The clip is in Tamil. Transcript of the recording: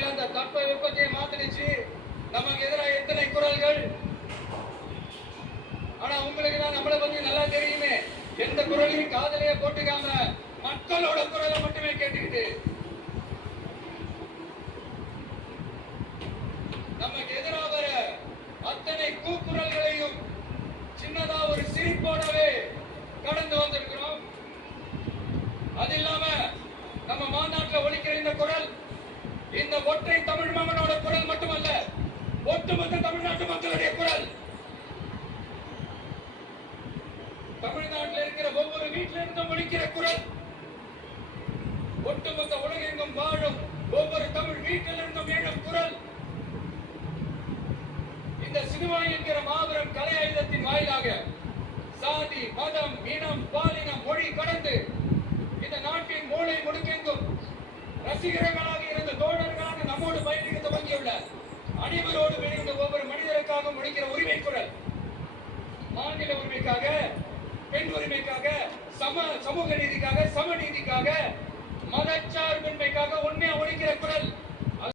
காலையில அந்த தட்ப வெப்பத்தையே மாத்திடுச்சு. நமக்கு எதிராக எத்தனை குரல்கள். ஆனா உங்களுக்கு தான் நம்மளை பத்தி நல்லா தெரியுமே. எந்த குரலையும் காதலையே போட்டுக்காம மக்களோட குரலை மட்டுமே கேட்டுக்கிட்டு நமக்கு எதிராக வர அத்தனை கூக்குரல்களையும் சின்னதா ஒரு சிரிப்போடவே கடந்து வந்திருக்கிறோம். அது இல்லாம நம்ம மாநாட்டில் ஒலிக்கிற இந்த குரல் இந்த ஒற்றை தமிழ் மகனோட குரல் மட்டுமல்ல, ஒட்டுமொத்த தமிழ்நாட்டு மக்களுடைய குரல். தமிழ்நாட்டில் இருக்கிற ஒவ்வொரு வீட்டில இருந்தும் ஒலிக்கிற குரல், ஒட்டுமொத்த உலகெங்கும் வாழும் ஒவ்வொரு தமிழ் வீட்டில் இருந்தும் எழும் குரல். இந்த சினிமா என்கிற மாபெரும் கலை ஆயுதத்தின் வாயிலாக சாதி, மதம், இனம், பாலினம், மொழி கடந்து இந்த நாட்டின் மூளை முடுக்கெங்கும் ரசிகர்களாக இருந்த தோழர்களாக நம்மோடு பயணிக்க துவங்கியுள்ள அனைவரோடு இணைந்த ஒவ்வொரு மனிதருக்காக முடிக்கிற உரிமை குரல். மாநில உரிமைக்காக, பெண் உரிமைக்காக, சமூக நீதிக்காக, சமநீதிக்காக, மதச்சார்பற்ற